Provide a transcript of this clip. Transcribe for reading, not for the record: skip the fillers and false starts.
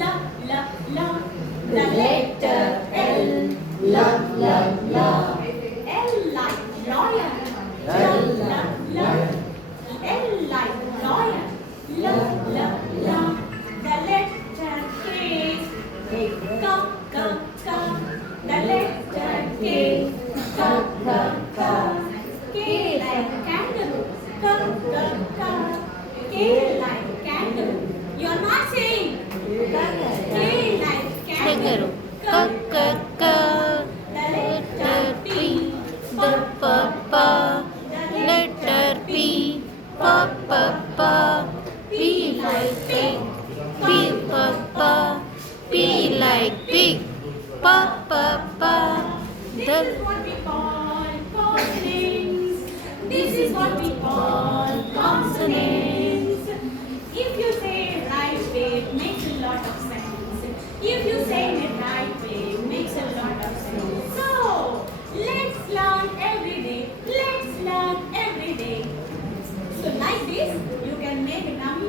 la, la, la. The letter L, la, la, la. L like lion, la, la, la. L like lion, la, la, la. The letter K, ka, ka, ka. The letter K, ka, ka, ka. K like kangaroo, ka, ka, ka. K like kangaroo. You are not saying. K like kangaroo, ka, ka, ka. The letter P, The papa, letter P, papa, P like pig, P papa, P like pig, papa. This The is what we call consonants. This is what we call consonants. If you say it right way, it makes a lot of sense. If you say it right way, it makes a lot of sense. So, let's learn every day. Let's learn every day. So, like this, you can make a number.